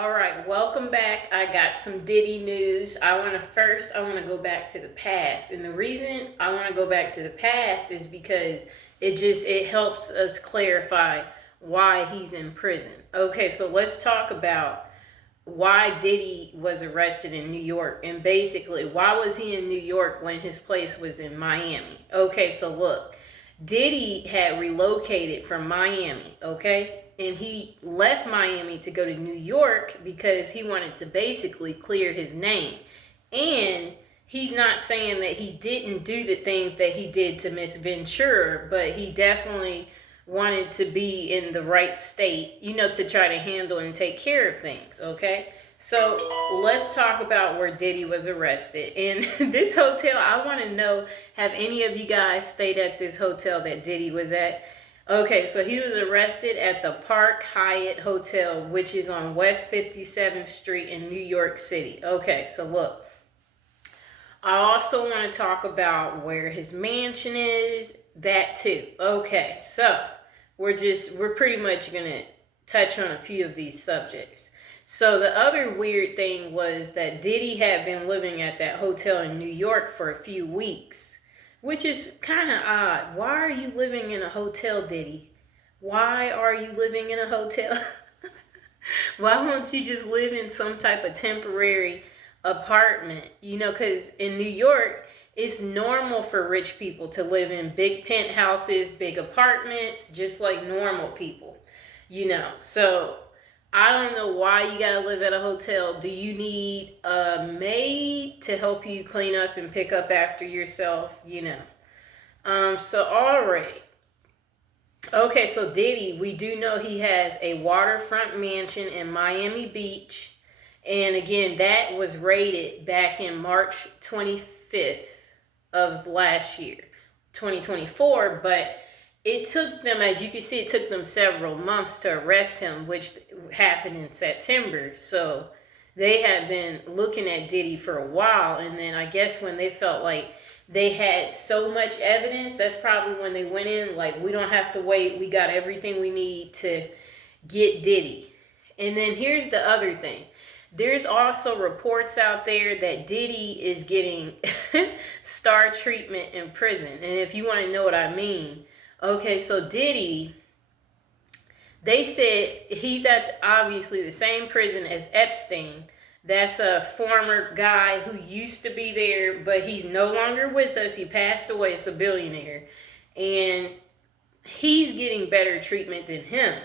All right, welcome back. I got some Diddy news. I want to go back to the past. And the reason I want to go back to the past is because it helps us clarify why he's in prison. Okay, so let's talk about why Diddy was arrested in New York, and basically why was he in New York when his place was in Miami. Okay, so look, Diddy had relocated from Miami, okay? And he left Miami to go to New York because he wanted to basically clear his name. And he's not saying that he didn't do the things that he did to Miss Ventura, but he definitely wanted to be in the right state, to try to handle and take care of things, okay? So let's talk about where Diddy was arrested. And this hotel, I want to know, have any of you guys stayed at this hotel that Diddy was at? Okay, so he was arrested at the Park Hyatt Hotel, which is on West 57th Street in New York City. Okay, so look, I also want to talk about where his mansion is, that too. Okay, so we're pretty much going to touch on a few of these subjects. So the other weird thing was that Diddy had been living at that hotel in New York for a few weeks, which is kind of odd. Why are you living in a hotel, Diddy? Why are you living in a hotel? Why won't you just live in some type of temporary apartment? Because in New York, it's normal for rich people to live in big penthouses, big apartments, just like normal people. So I don't know why you gotta live at a hotel. Do you need a maid to help you clean up and pick up after yourself? So all right. Okay, so Diddy, we do know he has a waterfront mansion in Miami Beach. And again, that was raided back in March 25th of last year, 2024. But it took them, as you can see, it took them several months to arrest him, which happened in September. So they had been looking at Diddy for a while. And then I guess when they felt like they had so much evidence, that's probably when they went in, like, we don't have to wait. We got everything we need to get Diddy. And then here's the other thing. There's also reports out there that Diddy is getting star treatment in prison. And if you want to know what I mean, okay, so Diddy, they said he's at obviously the same prison as Epstein. That's a former guy who used to be there, but he's no longer with us. He passed away. It's a billionaire. And he's getting better treatment than him,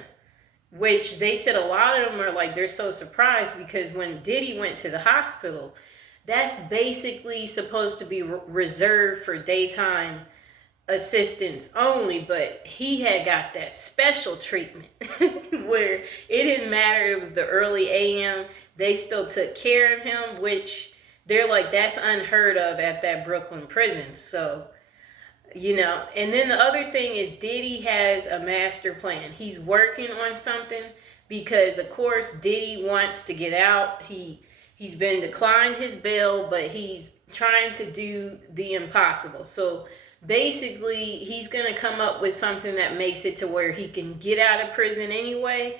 which they said a lot of them are like, they're so surprised because when Diddy went to the hospital, that's basically supposed to be reserved for daytime assistance only, but he had got that special treatment where it didn't matter, it was the early AM, they still took care of him, which they're like, that's unheard of at that Brooklyn prison. So and then the other thing is Diddy has a master plan. He's working on something because of course Diddy wants to get out. He's been declined his bail, but he's trying to do the impossible. So basically, he's going to come up with something that makes it to where he can get out of prison anyway,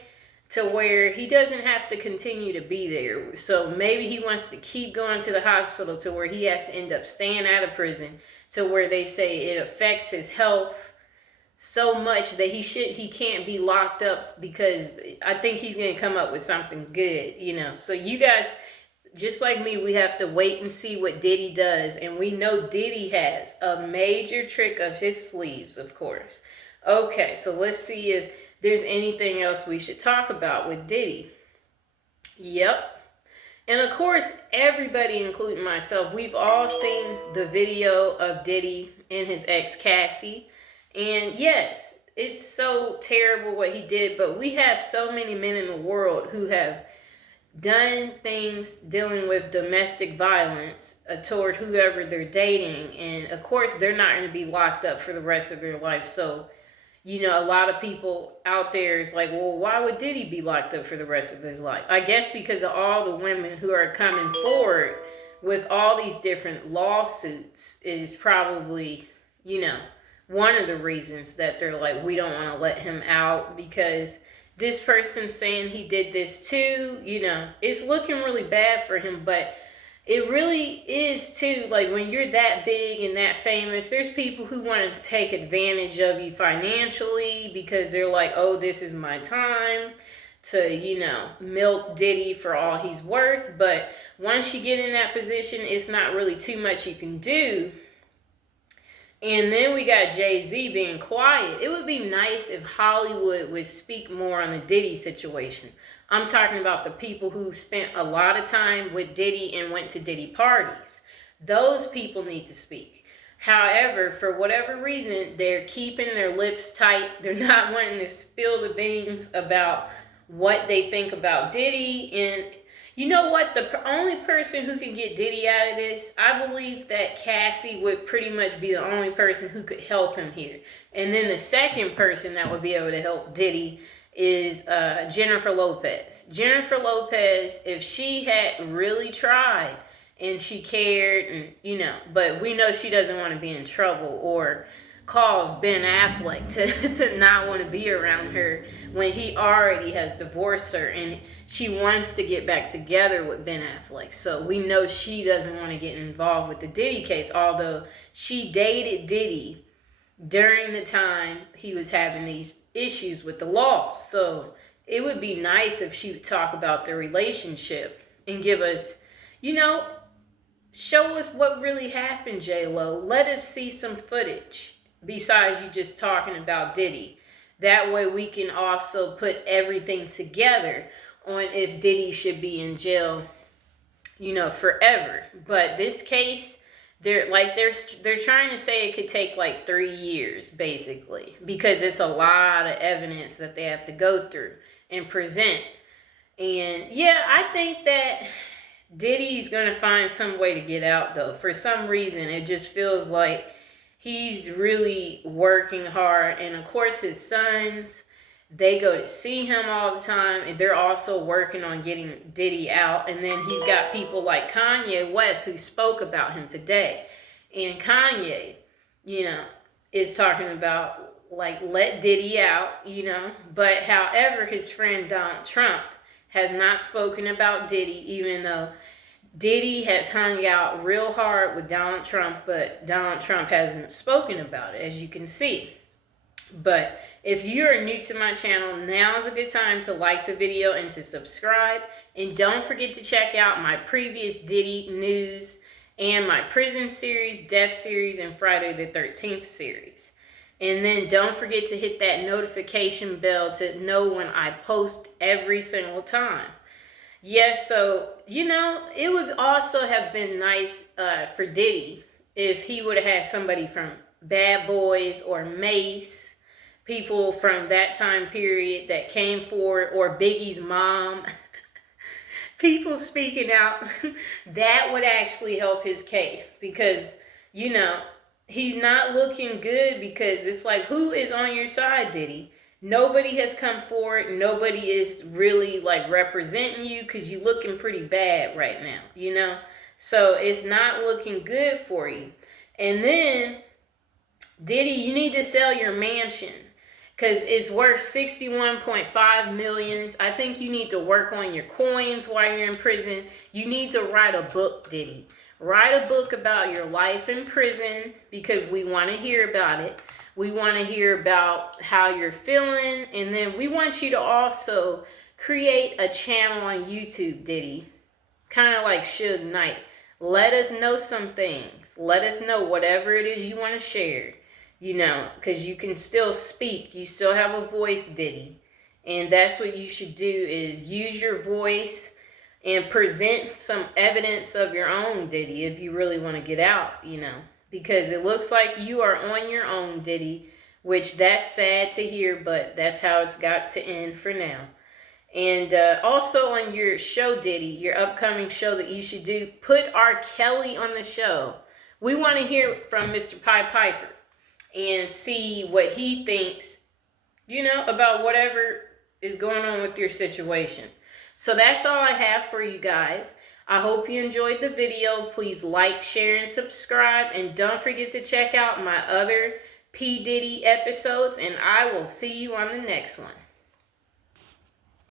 to where he doesn't have to continue to be there. So maybe he wants to keep going to the hospital to where he has to end up staying out of prison, to where they say it affects his health so much that he can't be locked up, because I think he's going to come up with something good, So you guys, just like me, we have to wait and see what Diddy does. And we know Diddy has a major trick up his sleeves, of course. Okay, so let's see if there's anything else we should talk about with Diddy. Yep. And of course, everybody, including myself, we've all seen the video of Diddy and his ex Cassie. And yes, it's so terrible what he did, but we have so many men in the world who have done things dealing with domestic violence toward whoever they're dating, and of course they're not going to be locked up for the rest of their life. So a lot of people out there is like, well, why would Diddy be locked up for the rest of his life? I guess because of all the women who are coming forward with all these different lawsuits is probably one of the reasons that they're like, we don't want to let him out, because this person's saying he did this too. You know, it's looking really bad for him, but it really is too. Like, when you're that big and that famous, there's people who want to take advantage of you financially because they're like, oh, this is my time to, you know, milk Diddy for all he's worth. But once you get in that position, it's not really too much you can do. And then we got Jay-Z being quiet. It would be nice if Hollywood would speak more on the Diddy situation. I'm talking about the people who spent a lot of time with Diddy and went to Diddy parties. Those people need to speak. However, for whatever reason, they're keeping their lips tight. They're not wanting to spill the beans about what they think about Diddy. And you know what? The only person who can get Diddy out of this, I believe that Cassie would pretty much be the only person who could help him here. And then the second person that would be able to help Diddy is Jennifer Lopez. Jennifer Lopez, if she had really tried and she cared, and you know, but we know she doesn't want to be in trouble or cause Ben Affleck to not want to be around her when he already has divorced her and she wants to get back together with Ben Affleck. So we know she doesn't want to get involved with the Diddy case, although she dated Diddy during the time he was having these issues with the law. So it would be nice if she would talk about their relationship and give us, you know, show us what really happened, J-Lo. Let us see some footage besides you just talking about Diddy. That way we can also put everything together on if Diddy should be in jail, you know, forever. But this case, they're trying to say it could take like 3 years, basically, because it's a lot of evidence that they have to go through and present. And yeah, I think that Diddy's gonna find some way to get out, though. For some reason, it just feels like he's really working hard. And of course, his sons, they go to see him all the time, and they're also working on getting Diddy out. And then he's got people like Kanye West who spoke about him today. And Kanye, you know, is talking about, like, let Diddy out, you know. But however, his friend Donald Trump has not spoken about Diddy, even though Diddy has hung out real hard with Donald Trump, but Donald Trump hasn't spoken about it, as you can see. But if you're new to my channel, now is a good time to like the video and to subscribe. And don't forget to check out my previous Diddy news and my prison series, death series, and Friday the 13th series. And then don't forget to hit that notification bell to know when I post every single time. Yes, so, you know, it would also have been nice for Diddy if he would have had somebody from Bad Boys or Mace, people from that time period that came forward, or Biggie's mom, people speaking out. That would actually help his case because, you know, he's not looking good because it's like, who is on your side, Diddy? Nobody has come forward. Nobody is really like representing you because you're looking pretty bad right now, you know? So it's not looking good for you. And then, Diddy, you need to sell your mansion because it's worth $61.5 million. I think you need to work on your coins while you're in prison. You need to write a book, Diddy. Write a book about your life in prison because we want to hear about it. We want to hear about how you're feeling. And then we want you to also create a channel on YouTube, Diddy. Kind of like Suge Knight. Let us know some things. Let us know whatever it is you want to share. You know, because you can still speak. You still have a voice, Diddy. And that's what you should do, is use your voice and present some evidence of your own, Diddy, if you really want to get out, you know. Because it looks like you are on your own, Diddy, which that's sad to hear, but that's how it's got to end for now. And also on your show, Diddy, your upcoming show that you should do, put R. Kelly on the show. We want to hear from Mr. Pied Piper and see what he thinks, you know, about whatever is going on with your situation. So that's all I have for you guys. I hope you enjoyed the video. Please like, share, and subscribe. And don't forget to check out my other P. Diddy episodes. And I will see you on the next one.